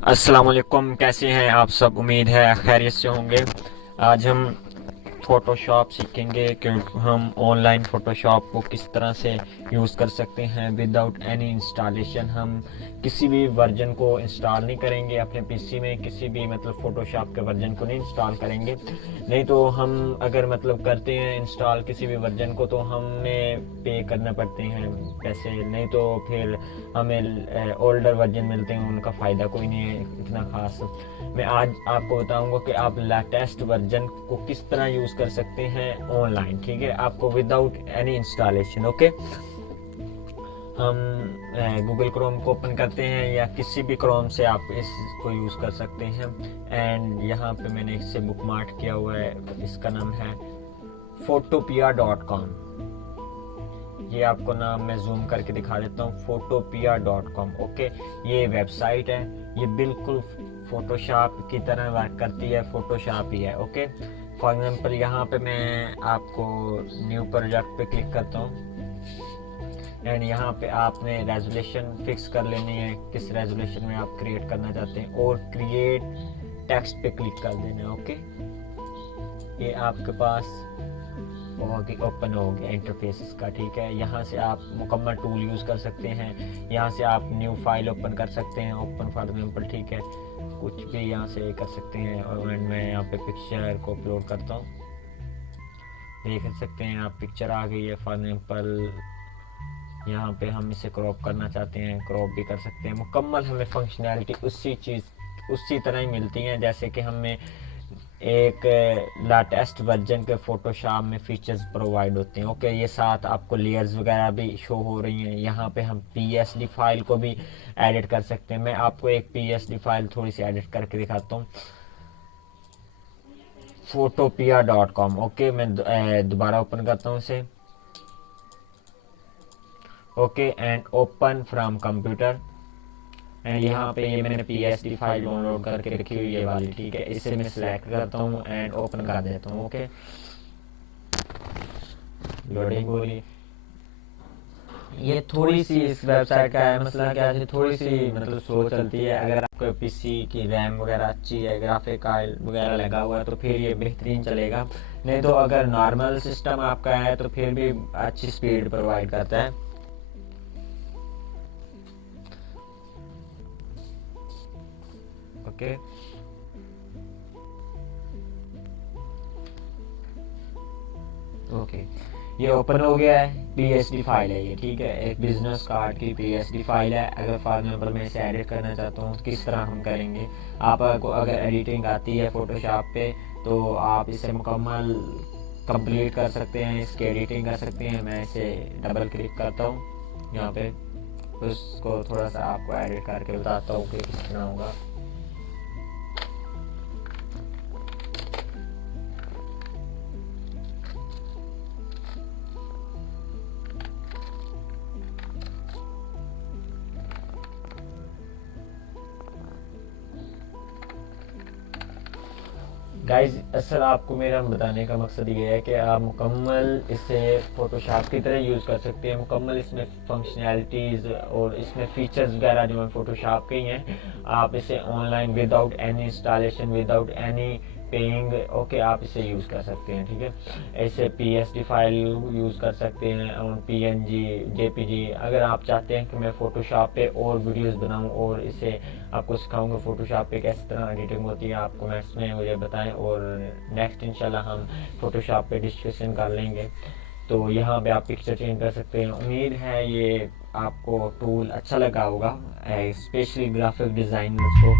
अस्सलाम वालेकुम, कैसे हैं आप सब। उम्मीद है खैरियत से होंगे। आज हम फ़ोटोशॉप सीखेंगे कि हम ऑनलाइन फ़ोटोशॉप को किस तरह से यूज़ कर सकते हैं विदाउट एनी इंस्टॉलेशन। हम किसी भी वर्जन को इंस्टॉल नहीं करेंगे अपने पीसी में, किसी भी मतलब फ़ोटोशॉप के वर्जन को नहीं इंस्टॉल करेंगे। नहीं तो हम अगर मतलब करते हैं इंस्टॉल किसी भी वर्जन को तो हमें पे करना पड़ते हैं पैसे, नहीं तो फिर हमें ओल्डर वर्जन मिलते हैं, उनका फ़ायदा कोई नहीं है इतना ख़ास। मैं आज आपको बताऊंगा कि आप लेटेस्ट वर्जन को किस तरह यूज़ कर सकते हैं ऑनलाइन, ठीक है, आपको विदाउट एनी इंस्टॉलेशन। ओके, हम गूगल क्रोम को ओपन करते हैं या किसी भी क्रोम से आप इसको यूज़ कर सकते हैं। एंड यहाँ पे मैंने इससे बुक मार्क किया हुआ है, इसका नाम है photopia.com। ये आपको नाम मैं जूम करके दिखा देता हूँ, photopia.com। ओके, ये वेबसाइट है, ये बिल्कुल फोटोशॉप की तरह वर्क करती है, फोटोशॉप ही है। ओके, फॉर एग्जांपल यहाँ पे मैं आपको न्यू प्रोजेक्ट पे क्लिक करता हूँ एंड यहाँ पे आपने रेजोल्यूशन फिक्स कर लेनी है, किस रेजोल्यूशन में आप क्रिएट करना चाहते हैं, और क्रिएट टेक्स्ट पे क्लिक कर देना है। ओके, ये आपके पास बहुत ही ओपन हो गया इंटरफेस इसका, ठीक है। यहाँ से आप मुकम्मल टूल यूज़ कर सकते हैं, यहाँ से आप न्यू फाइल ओपन कर सकते हैं, ओपन फॉर एग्जाम्पल, ठीक है, कुछ भी यहाँ से कर सकते हैं। और मैं यहाँ पे पिक्चर को अपलोड करता हूँ, देख सकते हैं आप पिक्चर आ गई है। फॉर एग्जाम्पल यहाँ पे हम इसे क्रॉप करना चाहते हैं, क्रॉप भी कर सकते हैं। मुकम्मल हमें फंक्शनैलिटी उसी तरह ही मिलती हैं जैसे कि हमें एक लेटेस्ट वर्जन के फोटोशॉप में फीचर्स प्रोवाइड होते हैं। ओके, ये साथ आपको लेयर्स वगैरह भी शो हो रही हैं। यहाँ पे हम पीएसडी फाइल को भी एडिट कर सकते हैं। मैं आपको एक पीएसडी फाइल थोड़ी सी एडिट करके दिखाता हूँ, photopia.com। ओके, मैं दोबारा ओपन करता हूँ इसे। Okay, and open from computer. And यहाँ पे ये मैंने पीएसडी फाइल डाउनलोड करके रखी हुई है वाली, ठीक है, इसे मैं सिलेक्ट करता हूँ एंड ओपन कर देता हूँ। ओके, लोडिंग हो रही। ये थोड़ी सी इस वेबसाइट का है मसला क्या है, थोड़ी सी मतलब स्लो चलती है। अगर आपके पीसी की रैम वगैरह अच्छी है, ग्राफिक कार्ड वगैरह लगा हुआ है तो फिर ये बेहतरीन चलेगा। नहीं तो अगर नॉर्मल सिस्टम आपका है तो फिर भी अच्छी स्पीड प्रोवाइड करता है। ओके, ओके, ये ओपन हो गया है, पीएसडी फाइल है ये, ठीक है, एक बिजनेस कार्ड की पीएसडी फाइल है। अगर फॉर एग्जाम्पल मैं इसे एडिट करना चाहता हूँ, किस तरह हम करेंगे। आपको अगर एडिटिंग आती है फोटोशॉप पे तो आप इसे मुकम्मल कंप्लीट कर सकते हैं, इसकी एडिटिंग कर सकते हैं। मैं इसे डबल क्लिक करता हूँ यहाँ पे, उसको थोड़ा सा आपको एडिट करके बताता हूँ कि किस तरह होगा। गाइज, असल आपको मेरा बताने का मकसद ये है कि आप मुकम्मल इसे फ़ोटोशॉप की तरह यूज़ कर सकते हैं। मुकम्मल इसमें फंक्शनैलिटीज़ और इसमें फ़ीचर्स वगैरह जो हैं फ़ोटोशॉप के ही हैं। आप इसे online without any installation, without any paying, okay, आप इसे यूज़ कर सकते हैं, ठीक है। ऐसे पीएसडी फाइल यूज़ कर सकते हैं और पीएनजी, जेपीजी। अगर आप चाहते हैं कि मैं फ़ोटोशॉप पे और वीडियोस बनाऊं और इसे आपको सिखाऊंगा फ़ोटोशॉप पे किस तरह एडिटिंग होती है, आप कमेंट्स में मुझे बताएं और नेक्स्ट इंशाल्लाह हम फ़ोटोशॉप पे डिस्कशन कर लेंगे। तो यहाँ पे आप पिक्चर चेंज कर सकते हैं। उम्मीद है ये आपको टूल अच्छा लगा होगा, स्पेशली ग्राफिक डिज़ाइनर्स को।